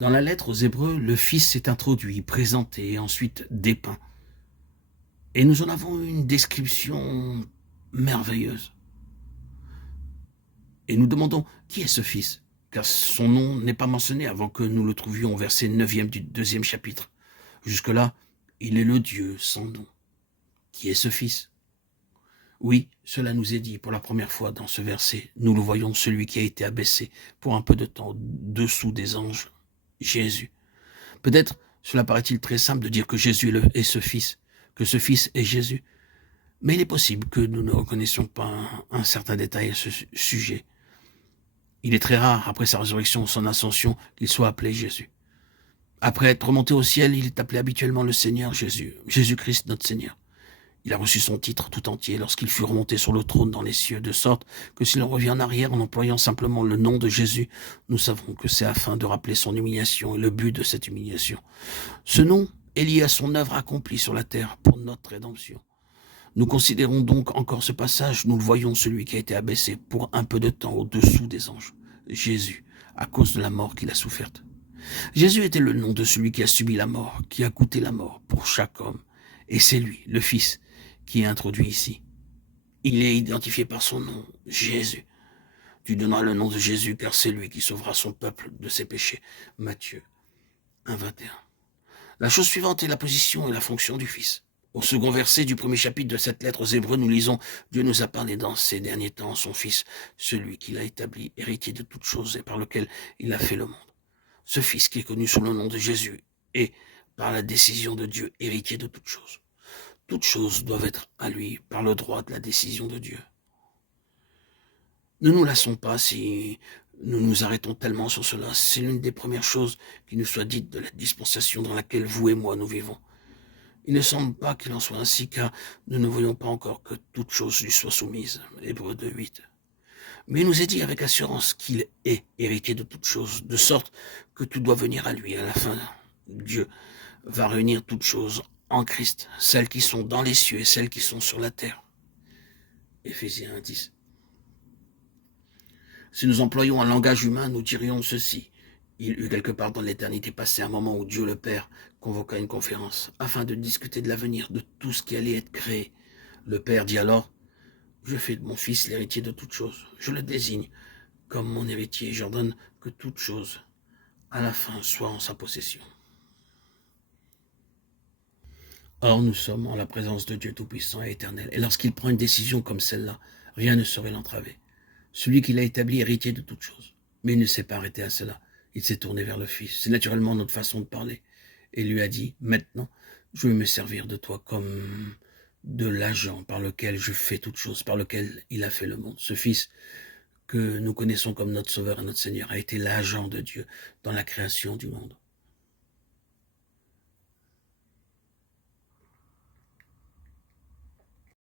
Dans la lettre aux Hébreux, le Fils s'est introduit, présenté et ensuite dépeint. Et nous en avons une description merveilleuse. Et nous demandons, qui est ce Fils? Car son nom n'est pas mentionné avant que nous le trouvions au verset 9e du 2e chapitre. Jusque-là, il est le Dieu sans nom. Qui est ce Fils? Oui, cela nous est dit pour la première fois dans ce verset. Nous le voyons, celui qui a été abaissé pour un peu de temps dessous des anges, Jésus. Peut-être cela paraît-il très simple de dire que Jésus est ce Fils, que ce Fils est Jésus. Mais il est possible que nous ne reconnaissions pas un certain détail à ce sujet. Il est très rare, après sa résurrection ou son ascension, qu'il soit appelé Jésus. Après être remonté au ciel, il est appelé habituellement le Seigneur Jésus, Jésus-Christ notre Seigneur. Il a reçu son titre tout entier lorsqu'il fut remonté sur le trône dans les cieux, de sorte que si l'on revient en arrière en employant simplement le nom de Jésus, nous savons que c'est afin de rappeler son humiliation et le but de cette humiliation. Ce nom est lié à son œuvre accomplie sur la terre pour notre rédemption. Nous considérons donc encore ce passage, nous le voyons, celui qui a été abaissé pour un peu de temps au-dessous des anges, Jésus, à cause de la mort qu'il a soufferte. Jésus était le nom de celui qui a subi la mort, qui a coûté la mort pour chaque homme. Et c'est lui, le Fils, qui est introduit ici. Il est identifié par son nom, Jésus. Tu donneras le nom de Jésus, car c'est lui qui sauvera son peuple de ses péchés. Matthieu 1, 21. La chose suivante est la position et la fonction du Fils. Au second verset du premier chapitre de cette lettre aux Hébreux, nous lisons « Dieu nous a parlé dans ces derniers temps, son Fils, celui qu'il a établi, héritier de toutes choses et par lequel il a fait le monde. » Ce Fils qui est connu sous le nom de Jésus est, par la décision de Dieu, héritier de toutes choses. Toutes choses doivent être à lui par le droit de la décision de Dieu. Ne nous lassons pas si nous nous arrêtons tellement sur cela. C'est l'une des premières choses qui nous soit dite de la dispensation dans laquelle vous et moi nous vivons. Il ne semble pas qu'il en soit ainsi, car nous ne voyons pas encore que toute chose lui soit soumise. Hébreux 2, 8. Mais il nous est dit avec assurance qu'il est héritier de toutes choses, de sorte que tout doit venir à lui. À la fin, Dieu va réunir toutes choses en Christ, celles qui sont dans les cieux et celles qui sont sur la terre. Éphésiens 1, 10. Si nous employons un langage humain, nous dirions ceci. Il eut quelque part dans l'éternité passée un moment où Dieu le Père convoqua une conférence afin de discuter de l'avenir, de tout ce qui allait être créé. Le Père dit alors, je fais de mon Fils l'héritier de toutes choses. Je le désigne comme mon héritier. J'ordonne que toute chose, à la fin, soit en sa possession. Or, nous sommes en la présence de Dieu Tout-Puissant et Éternel. Et lorsqu'il prend une décision comme celle-là, rien ne saurait l'entraver. Celui qui l'a établi héritier de toutes choses. Mais il ne s'est pas arrêté à cela. Il s'est tourné vers le Fils. C'est naturellement notre façon de parler. Et lui a dit, maintenant, je vais me servir de toi comme de l'agent par lequel je fais toutes choses, par lequel il a fait le monde. Ce Fils que nous connaissons comme notre Sauveur et notre Seigneur a été l'agent de Dieu dans la création du monde.